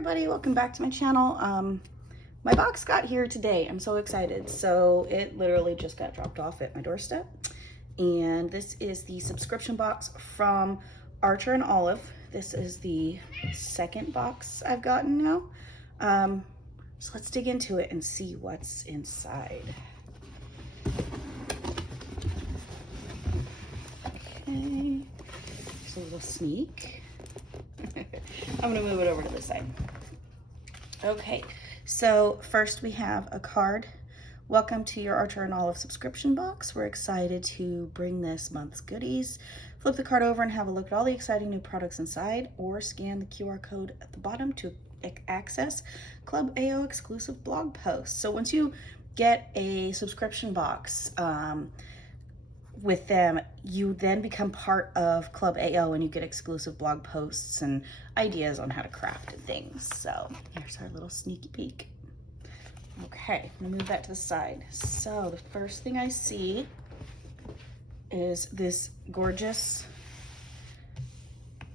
everybody, welcome back to my channel. My box got here today. I'm so excited. So it literally just got dropped off at my doorstep. And this is the subscription box from Archer and Olive. This is the second box I've gotten now. So let's dig into it and see what's inside. Okay, just a little sneak. I'm gonna move it over to this side. Okay, so first we have a card. Welcome to your Archer and Olive subscription box. We're excited to bring this month's goodies. Flip the card over and have a look at all the exciting new products inside, or scan the QR code at the bottom to access Club AO exclusive blog posts. So once you get a subscription box with them, you then become part of Club AO and you get exclusive blog posts and ideas on how to craft and things. So here's our little sneaky peek. Okay, I'm gonna move that to the side. So the first thing I see is this gorgeous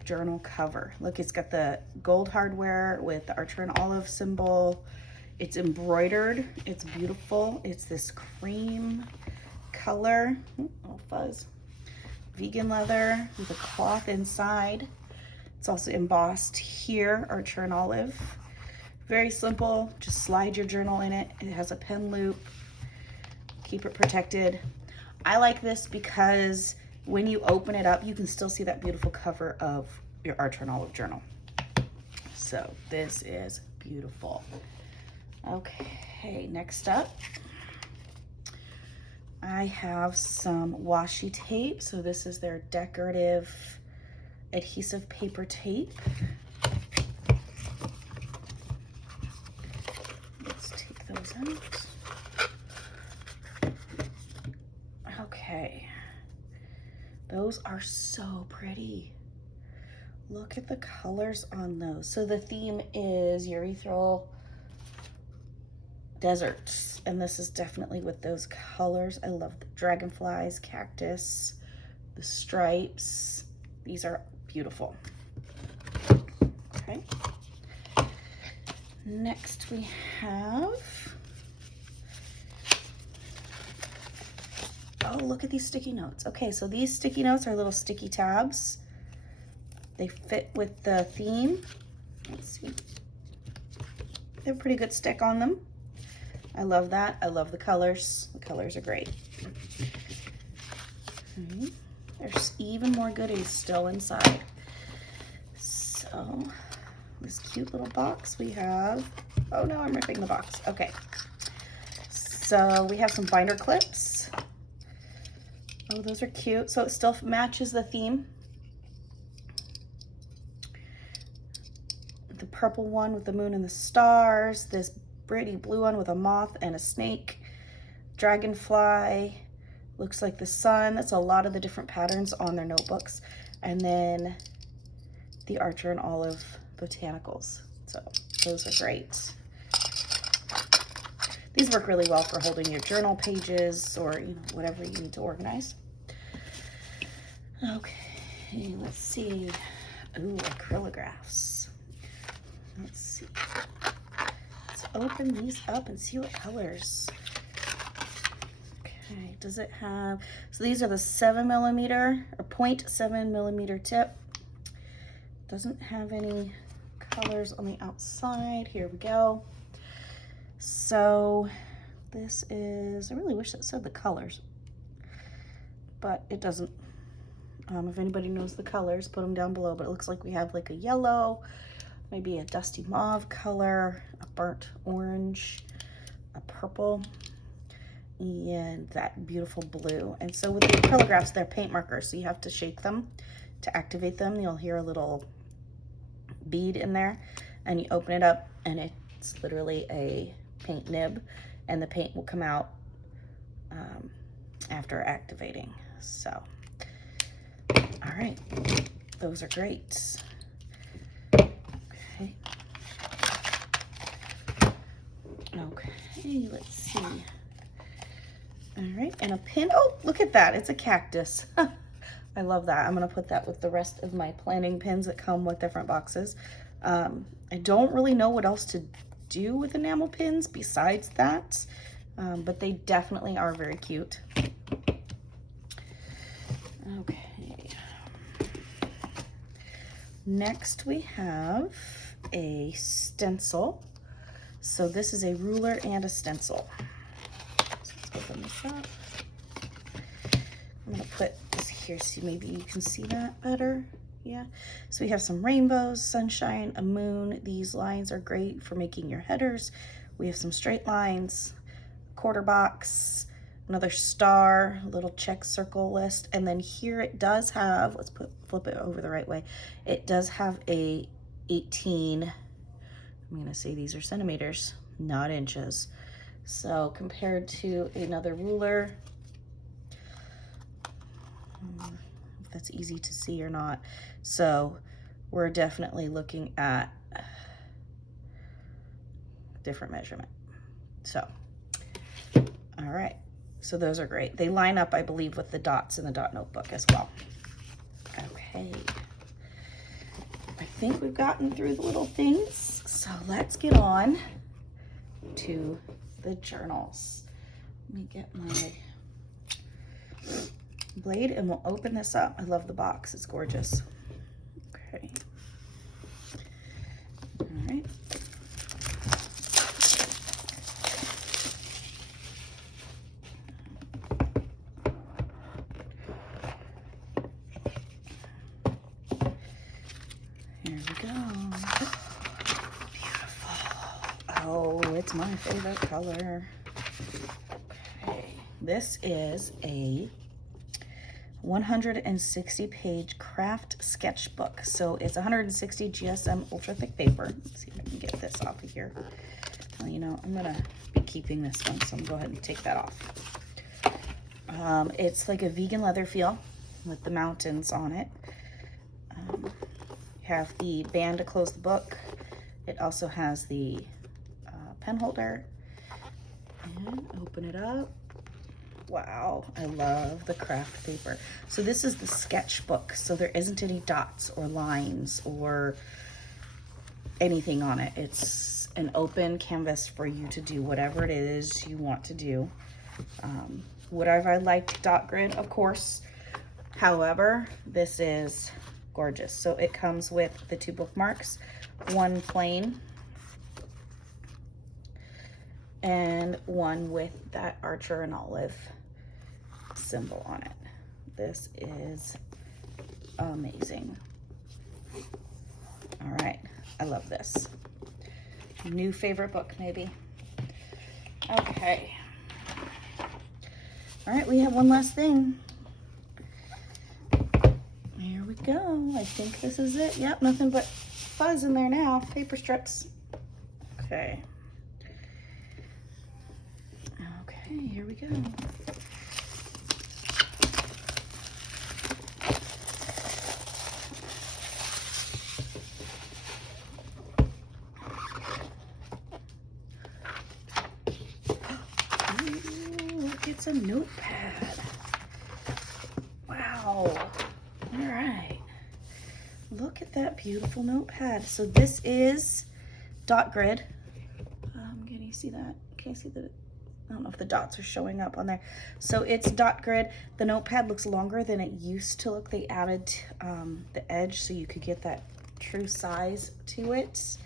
journal cover. Look, it's got the gold hardware with the Archer and Olive symbol. It's embroidered, it's beautiful. It's this cream color, little fuzz, vegan leather with a cloth inside. It's also embossed here, Archer and Olive. Very simple, just slide your journal in it. It has a pen loop, keep it protected. I like this because when you open it up, you can still see that beautiful cover of your Archer and Olive journal. So this is beautiful. Okay, next up, I have some washi tape. So this is their decorative adhesive paper tape. Let's take those out. Okay. Those are so pretty. Look at the colors on those. So the theme is urethral deserts, and this is definitely with those colors. I love the dragonflies, cactus, the stripes. These are beautiful. Okay. Next we have, oh, look at these sticky notes. Okay, so these sticky notes are little sticky tabs. They fit with the theme. Let's see. They have a pretty good stick on them. I love that. I love the colors. The colors are great. Okay. There's even more goodies still inside. So this cute little box we have. Oh no, I'm ripping the box. Okay. So we have some binder clips. Oh, those are cute. So it still matches the theme. The purple one with the moon and the stars. This pretty blue one with a moth and a snake. Dragonfly. Looks like the sun. That's a lot of the different patterns on their notebooks. And then the Archer and Olive botanicals. So those are great. These work really well for holding your journal pages or whatever you need to organize. Okay, let's see. Ooh, acrylographs. Let's see. Let's open these up and see what colors. Okay, does it have, so these are the 7mm or 0.7mm tip. Doesn't have any colors on the outside. Here we go. So this is, I really wish it said the colors, but it doesn't. If anybody knows the colors, put them down below. But it looks like we have like a yellow, maybe a dusty mauve color, a burnt orange, a purple, and that beautiful blue. And so with the acrylographs, they're paint markers, so you have to shake them to activate them. You'll hear a little bead in there, and you open it up, and it's literally a paint nib, and the paint will come out after activating. So, all right, those are great. Okay. Okay, let's see. All right, and a pin. Oh, look at that. It's a cactus. I love that. I'm gonna put that with the rest of my planning pins that come with different boxes. I don't really know what else to do with enamel pins besides that, but they definitely are very cute. Okay. Next we have a stencil. So this is a ruler and a stencil. So let's open this up. I'm gonna put this here so maybe you can see that better. Yeah, so we have some rainbows, sunshine, a moon. These lines are great for making your headers. We have some straight lines, quarter box, another star, a little check circle list, and then here it does have, let's flip it over the right way. It does have a 18, I'm gonna say these are centimeters, not inches. So compared to another ruler, if that's easy to see or not. So we're definitely looking at different measurement. So, all right. So those are great. They line up, I believe, with the dots in the dot notebook as well. Okay. I think we've gotten through the little things. So let's get on to the journals. Let me get my blade and we'll open this up. I love the box, it's gorgeous. Okay. All right. Here we go. Beautiful. Oh, it's my favorite color. Okay. This is a 160 page craft sketchbook. So it's 160 GSM ultra thick paper. Let's see if I can get this off of here. Well, you know, I'm gonna be keeping this one, so I'm gonna go ahead and take that off. It's like a vegan leather feel with the mountains on it. You have the band to close the book. It also has the pen holder. And open it up. Wow, I love the craft paper. So this is the sketchbook, so there isn't any dots or lines or anything on it. It's an open canvas for you to do whatever it is you want to do. Would I liked dot grid? Of course. However, this is gorgeous. So it comes with the 2 bookmarks, one plain and one with that archer and olive symbol on it. This is amazing. All right, I love this. New favorite book, maybe. Okay. All right, we have one last thing. Here we go. I think this is it. Yep, nothing but fuzz in there now. Paper strips. Okay. Okay, here we go. Ooh, look, it's a notepad. Wow. All right. Look at that beautiful notepad. So this is dot grid. Can you see that? Can you see the, I don't know if the dots are showing up on there. So it's dot grid. The notepad looks longer than it used to look. They added the edge so you could get that true size to it.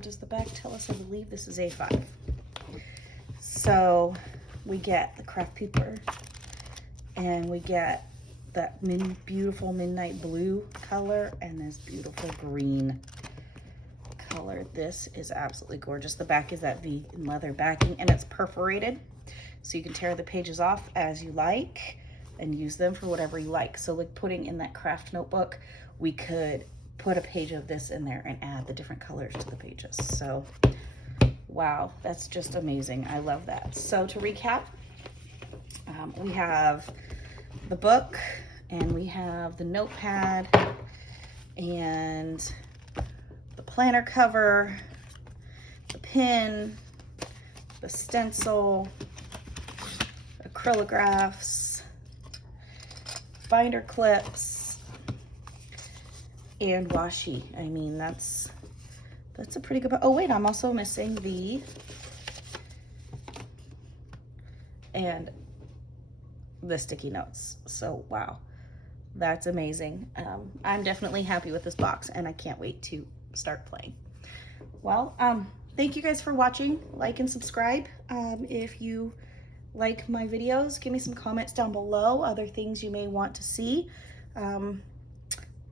Does the back tell us? I believe this is A5. So we get the craft paper and we get that beautiful midnight blue color and this beautiful green color. This is absolutely gorgeous. The back is that vegan leather backing and it's perforated, so you can tear the pages off as you like and use them for whatever you like. So like putting in that craft notebook, we could put a page of this in there and add the different colors to the pages. So wow, that's just amazing. I love that. So to recap, we have the book and we have the notepad and the planner cover, the pin, the stencil, acrylographs, binder clips, and washi. I mean, that's a pretty good, oh wait, I'm also missing the sticky notes. So wow, that's amazing. I'm definitely happy with this box, and I can't wait to start playing. Well, thank you guys for watching. Like and subscribe. If you like my videos, give me some comments down below, other things you may want to see. I'm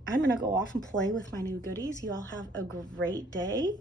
gonna go off and play with my new goodies. You all have a great day.